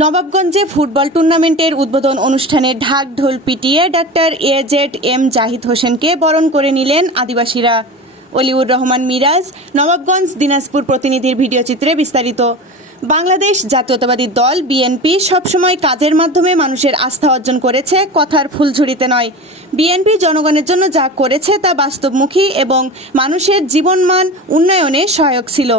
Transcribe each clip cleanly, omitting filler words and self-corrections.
নবাবগঞ্জে football টুর্নামেন্টের উদ্বোধন অনুষ্ঠানে ঢাক ঢোল পিটিয়ে ডাক্তার AZM জাহিদ হোসেনকে বরণ করে নিলেন আদিবাসীরা। অলিউর রহমান মিরাজ, নবাবগঞ্জ, দিনাজপুর প্রতিনিধির ভিডিও চিত্রে বিস্তারিত। বাংলাদেশ জাতীয়তাবাদী দল বিএনপি সবসময় কাজের মাধ্যমে মানুষের আস্থা অর্জন করেছে, কথার ফুলঝুরিতে নয়। বিএনপি জনগণের জন্য যা করেছে তা বাস্তবমুখী এবং মানুষের জীবনমান উন্নয়নে সহায়ক ছিল।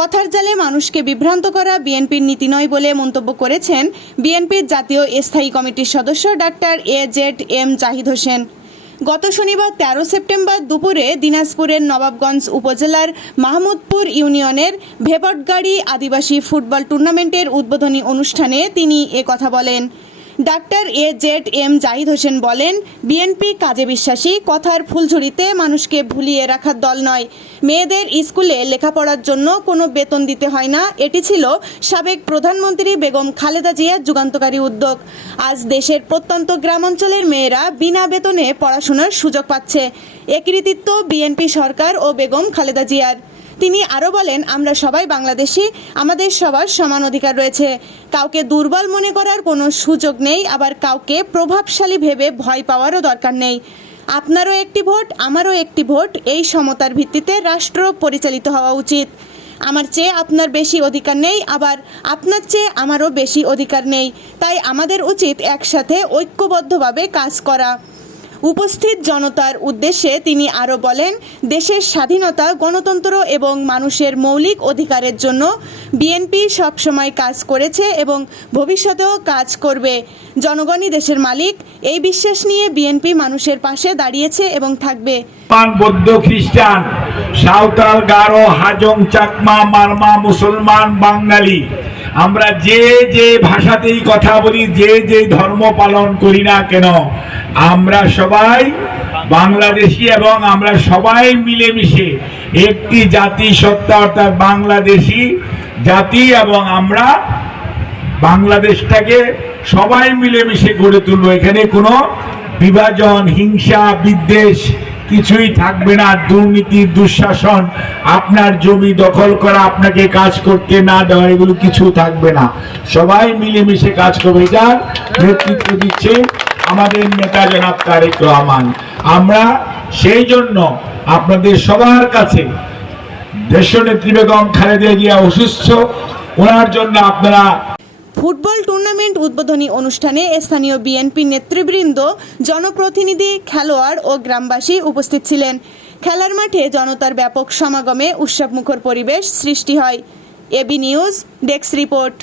কথার জালে মানুষকে বিভ্রান্ত করা বিএনপির নীতি নয় বলে মন্তব্য করেছেন বিএনপির জাতীয় স্থায়ী কমিটির সদস্য ডাক্তার AZM জাহিদ হোসেন। গত শনিবার 13 সেপ্টেম্বর দুপুরে দিনাজপুরের নবাবগঞ্জ উপজেলার মাহমুদপুর ইউনিয়নের ভেবটগাড়ি আদিবাসী ফুটবল টুর্নামেন্টের উদ্বোধনী অনুষ্ঠানে তিনি কথা বলেন। ডাক্তার AZM জাহিদ হোসেন বলেন, বিএনপি কাজে বিশ্বাসী, কথার ফুলঝুরিতে মানুষকে ভুলিয়ে রাখার দল নয়। মেয়েদের স্কুলে লেখাপড়ার জন্য কোনো বেতন দিতে হয় না, এটি ছিল সাবেক প্রধানমন্ত্রী বেগম খালেদা জিয়ার যুগান্তকারী উদ্যোগ। আজ দেশের প্রত্যন্ত গ্রামাঞ্চলের মেয়েরা বিনা বেতনে পড়াশোনার সুযোগ পাচ্ছে। এ কৃতিত্ব বিএনপি সরকার ও বেগম খালেদা জিয়ার। তিনি আরও বলেন, আমরা সবাই বাংলাদেশি, আমাদের সবার সমান অধিকার রয়েছে। কাউকে দুর্বল মনে করার কোনো সুযোগ নেই, আবার কাউকে প্রভাবশালী ভেবে ভয় পাওয়ারও দরকার নেই। আপনারও একটি ভোট, আমারও একটি ভোট, এই সমতার ভিত্তিতে রাষ্ট্র পরিচালিত হওয়া উচিত। আমার চেয়ে আপনার বেশি অধিকার নেই, আবার আপনার চেয়ে আমারও বেশি অধিকার নেই। তাই আমাদের উচিত একসাথে ঐক্যবদ্ধভাবে কাজ করা। উপস্থিত জনতার উদ্দেশ্যে তিনি আরও বলেন, দেশের স্বাধীনতা, গণতন্ত্র এবং মানুষের মৌলিক অধিকারের জন্য বিএনপি সবসময় কাজ করেছে এবং ভবিষ্যতেও কাজ করবে। জনগণই দেশের মালিক, এই বিশ্বাস নিয়ে বিএনপি মানুষের পাশে দাঁড়িয়েছে এবং থাকবে। বৌদ্ধ, খ্রিস্টান, সাঁওতাল, গারো, হাজং, চাকমা, মারমা, মুসলমান, বাঙালি, আমরা যে যে ভাষাতেই কথা বলি, যে যে ধর্ম পালন করি না কেন, আমরা সবাই বাংলাদেশি এবং আমরা সবাই মিলেমিশে একটি জাতি সত্তা, অর্থাৎ বাংলাদেশি জাতি, এবং আমরা বাংলাদেশটাকে সবাই মিলেমিশে গড়ে তুলব। এখানে কোনো বিভাজন, হিংসা, বিদ্বেষ কিছুই থাকবে না। দুর্নীতি, দুঃশাসন, আপনার জমি দখল করা, আপনাকে কাজ করতে না দেওয়া, এগুলো কিছু থাকবে না। সবাই মিলেমিশে কাজ করবে। এটার নেতৃত্ব দিচ্ছে আমাদের নেতা জনাব তারেক রহমান। আমরা সেই জন্য আপনাদের সবার কাছে, দেশনেত্রী বেগম খালেদা জিয়া অসুস্থ, ওনার জন্য আপনারা। ফুটবল টুর্নামেন্ট উদ্বোধনী অনুষ্ঠানে স্থানীয় বিএনপি নেতৃবৃন্দ, জনপ্রতিনিধি, খেলোয়াড় ও গ্রামবাসী উপস্থিত ছিলেন। খেলার মাঠে জনতার ব্যাপক সমাগমে উৎসবমুখর পরিবেশ সৃষ্টি হয়। AB news desk report.